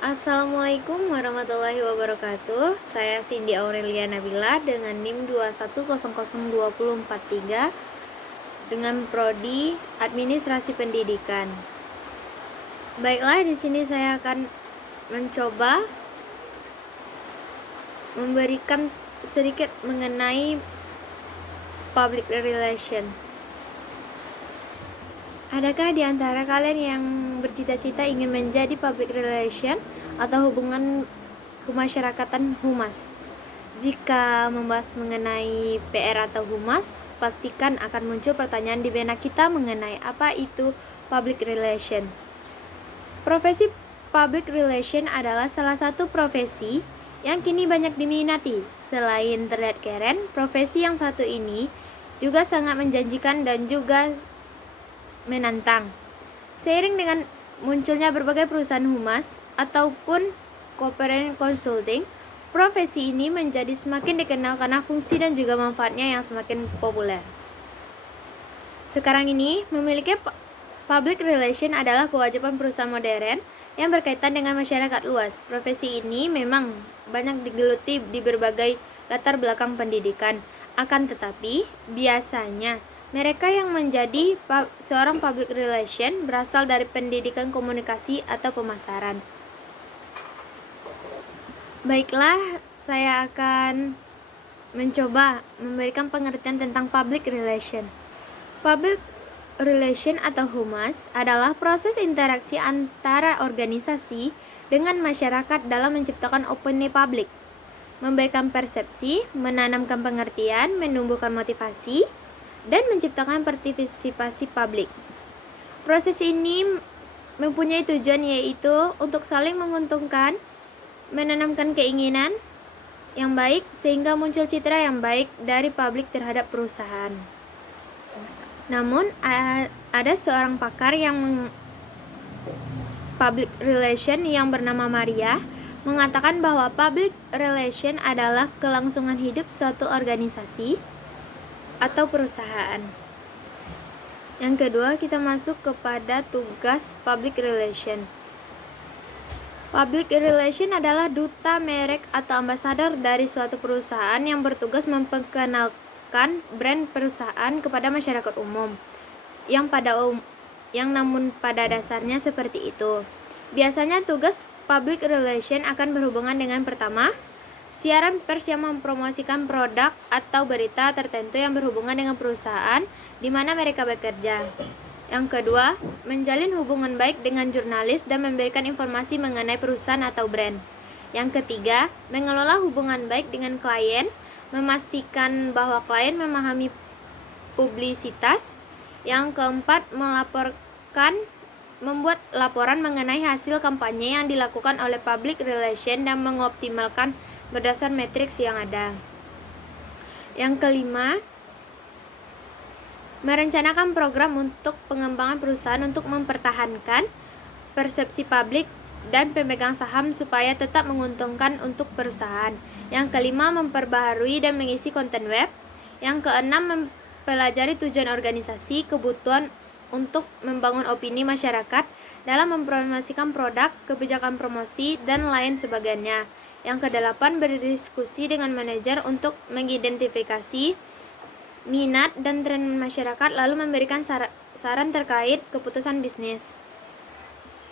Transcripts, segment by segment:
Assalamualaikum warahmatullahi wabarakatuh. Saya Cindy Aurelia Nabila dengan NIM 2100243 dengan prodi Administrasi Pendidikan. Baiklah, di sini saya akan mencoba memberikan sedikit mengenai public relation. Adakah di antara kalian yang bercita-cita ingin menjadi public relation atau hubungan kemasyarakatan humas? Jika membahas mengenai PR atau humas, pastikan akan muncul pertanyaan di benak kita mengenai apa itu public relation. Profesi public relation adalah salah satu profesi yang kini banyak diminati. Selain terlihat keren, profesi yang satu ini juga sangat menjanjikan dan juga menantang. Seiring dengan munculnya berbagai perusahaan humas ataupun corporate consulting, profesi ini menjadi semakin dikenal karena fungsi dan juga manfaatnya yang semakin populer. Sekarang ini, memiliki public relation adalah kewajiban perusahaan modern yang berkaitan dengan masyarakat luas. Profesi ini memang banyak digeluti di berbagai latar belakang pendidikan. Akan tetapi, biasanya mereka yang menjadi seorang public relation berasal dari pendidikan komunikasi atau pemasaran. Baiklah, saya akan mencoba memberikan pengertian tentang public relation. Public relation atau humas adalah proses interaksi antara organisasi dengan masyarakat dalam menciptakan opini publik, memberikan persepsi, menanamkan pengertian, menumbuhkan motivasi, dan menciptakan partisipasi publik. Proses ini mempunyai tujuan yaitu untuk saling menguntungkan, menanamkan keinginan yang baik sehingga muncul citra yang baik dari publik terhadap perusahaan. Namun ada seorang pakar yang public relation yang bernama Maria mengatakan bahwa public relation adalah kelangsungan hidup suatu organisasi atau perusahaan. Yang kedua, kita masuk kepada tugas public relation. Public relation adalah duta merek atau ambasador dari suatu perusahaan yang bertugas memperkenalkan brand perusahaan kepada masyarakat umum. Namun pada dasarnya seperti itu. Biasanya tugas public relation akan berhubungan dengan pertama, siaran pers yang mempromosikan produk atau berita tertentu yang berhubungan dengan perusahaan di mana mereka bekerja. Yang kedua, menjalin hubungan baik dengan jurnalis dan memberikan informasi mengenai perusahaan atau brand. Yang ketiga, mengelola hubungan baik dengan klien, memastikan bahwa klien memahami publisitas. Yang keempat, membuat laporan mengenai hasil kampanye yang dilakukan oleh public relation dan mengoptimalkan berdasar matriks yang ada. Yang kelima, merencanakan program untuk pengembangan perusahaan untuk mempertahankan persepsi publik dan pemegang saham supaya tetap menguntungkan untuk perusahaan. Yang kelima, memperbaharui dan mengisi konten web. Yang keenam, mempelajari tujuan organisasi, kebutuhan untuk membangun opini masyarakat dalam mempromosikan produk, kebijakan promosi, dan lain sebagainya. Yang kedelapan, berdiskusi dengan manajer untuk mengidentifikasi minat dan tren masyarakat lalu memberikan saran terkait keputusan bisnis.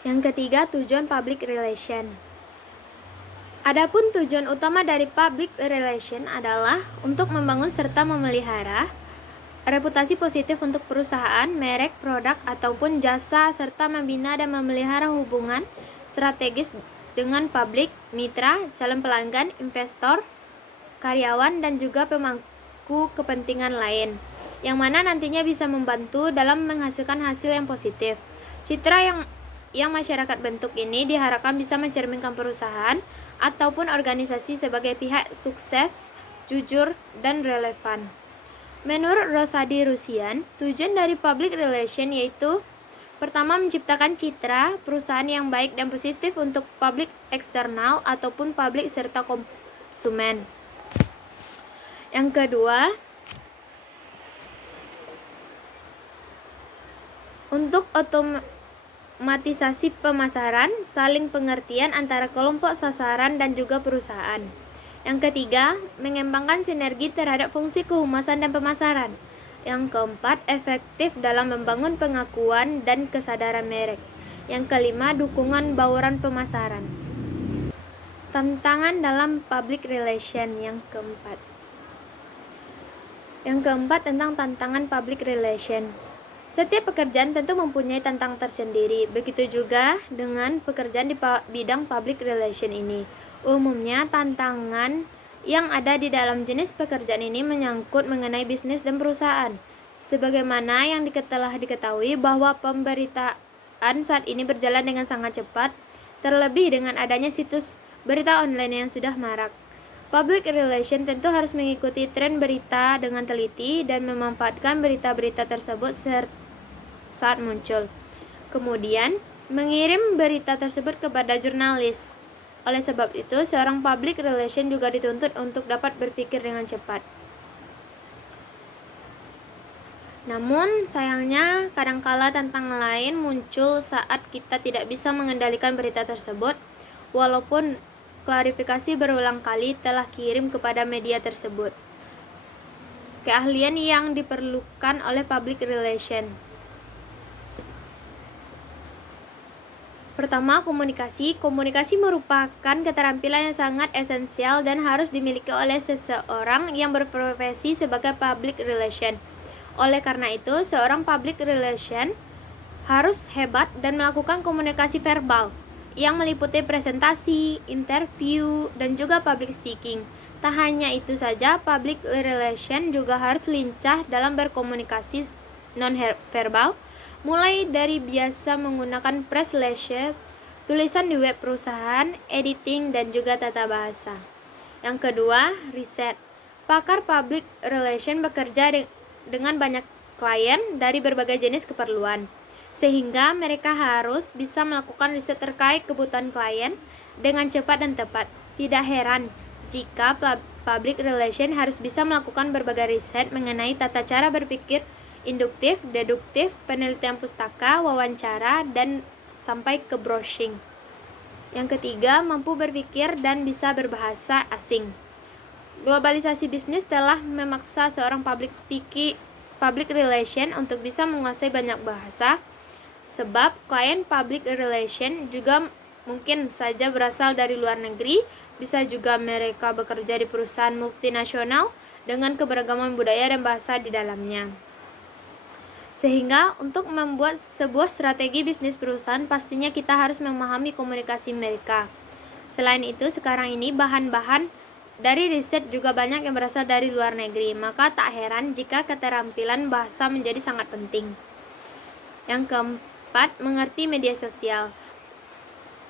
Yang ketiga, tujuan public relation. Adapun tujuan utama dari public relation adalah untuk membangun serta memelihara reputasi positif untuk perusahaan, merek, produk, ataupun jasa, serta membina dan memelihara hubungan strategis dengan publik, mitra, calon pelanggan, investor, karyawan, dan juga pemangku kepentingan lain, yang mana nantinya bisa membantu dalam menghasilkan hasil yang positif. Citra yang masyarakat bentuk ini diharapkan bisa mencerminkan perusahaan ataupun organisasi sebagai pihak sukses, jujur, dan relevan. Menurut Rosadi Rusian, tujuan dari public relation yaitu pertama, menciptakan citra perusahaan yang baik dan positif untuk publik eksternal ataupun publik serta konsumen. Yang kedua, untuk otomatisasi pemasaran, saling pengertian antara kelompok sasaran dan juga perusahaan. Yang ketiga, mengembangkan sinergi terhadap fungsi kehumasan dan pemasaran. Yang keempat, efektif dalam membangun pengakuan dan kesadaran merek. Yang kelima, dukungan bauran pemasaran. Tantangan dalam public relation yang keempat. Yang keempat tentang tantangan public relation. Setiap pekerjaan tentu mempunyai tantangan tersendiri. Begitu juga dengan pekerjaan di bidang public relation ini. Umumnya tantangan yang ada di dalam jenis pekerjaan ini menyangkut mengenai bisnis dan perusahaan. Sebagaimana yang telah diketahui bahwa pemberitaan saat ini berjalan dengan sangat cepat, terlebih dengan adanya situs berita online yang sudah marak. Public relation tentu harus mengikuti tren berita dengan teliti dan memanfaatkan berita-berita tersebut saat muncul. Kemudian, mengirim berita tersebut kepada jurnalis. Oleh sebab itu, seorang public relation juga dituntut untuk dapat berpikir dengan cepat. Namun, sayangnya kadangkala tantangan lain muncul saat kita tidak bisa mengendalikan berita tersebut, walaupun klarifikasi berulang kali telah kirim kepada media tersebut. Keahlian yang diperlukan oleh public relation. Pertama, komunikasi. Komunikasi merupakan keterampilan yang sangat esensial dan harus dimiliki oleh seseorang yang berprofesi sebagai public relation. Oleh karena itu, seorang public relation harus hebat dan melakukan komunikasi verbal yang meliputi presentasi, interview, dan juga public speaking. Tak hanya itu saja, public relation juga harus lincah dalam berkomunikasi non-verbal, mulai dari biasa menggunakan press release, tulisan di web perusahaan, editing, dan juga tata bahasa. Yang kedua, riset. Pakar public relation bekerja dengan banyak klien dari berbagai jenis keperluan, sehingga mereka harus bisa melakukan riset terkait kebutuhan klien dengan cepat dan tepat. Tidak heran jika public relation harus bisa melakukan berbagai riset mengenai tata cara berpikir induktif, deduktif, penelitian pustaka, wawancara, dan sampai ke browsing. Yang ketiga, mampu berpikir dan bisa berbahasa asing. Globalisasi bisnis telah memaksa seorang public relation untuk bisa menguasai banyak bahasa, sebab klien public relation juga mungkin saja berasal dari luar negeri, bisa juga mereka bekerja di perusahaan multinasional dengan keberagaman budaya dan bahasa di dalamnya. Sehingga untuk membuat sebuah strategi bisnis perusahaan pastinya kita harus memahami komunikasi mereka. Selain itu, sekarang ini bahan-bahan dari riset juga banyak yang berasal dari luar negeri, maka tak heran jika keterampilan bahasa menjadi sangat penting. Yang keempat, mengerti media sosial.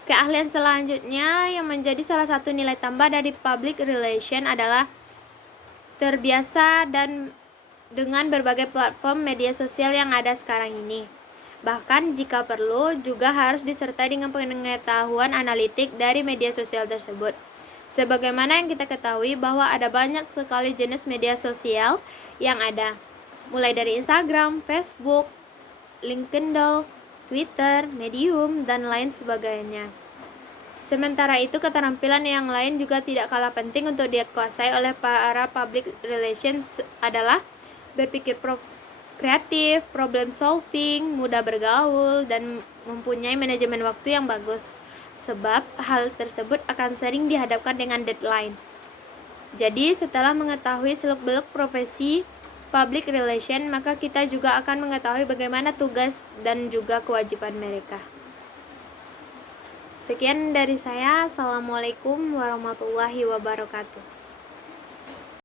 Keahlian selanjutnya yang menjadi salah satu nilai tambah dari public relation adalah terbiasa dengan berbagai platform media sosial yang ada sekarang ini. Bahkan jika perlu juga harus disertai dengan pengetahuan analitik dari media sosial tersebut. Sebagaimana yang kita ketahui bahwa ada banyak sekali jenis media sosial yang ada, mulai dari Instagram, Facebook, LinkedIn, Twitter, Medium, dan lain sebagainya. Sementara itu, keterampilan yang lain juga tidak kalah penting untuk dikuasai oleh para public relations adalah berpikir kreatif, problem solving, mudah bergaul, dan mempunyai manajemen waktu yang bagus. Sebab hal tersebut akan sering dihadapkan dengan deadline. Jadi setelah mengetahui seluk-beluk profesi public relation, maka kita juga akan mengetahui bagaimana tugas dan juga kewajiban mereka. Sekian dari saya. Assalamualaikum warahmatullahi wabarakatuh.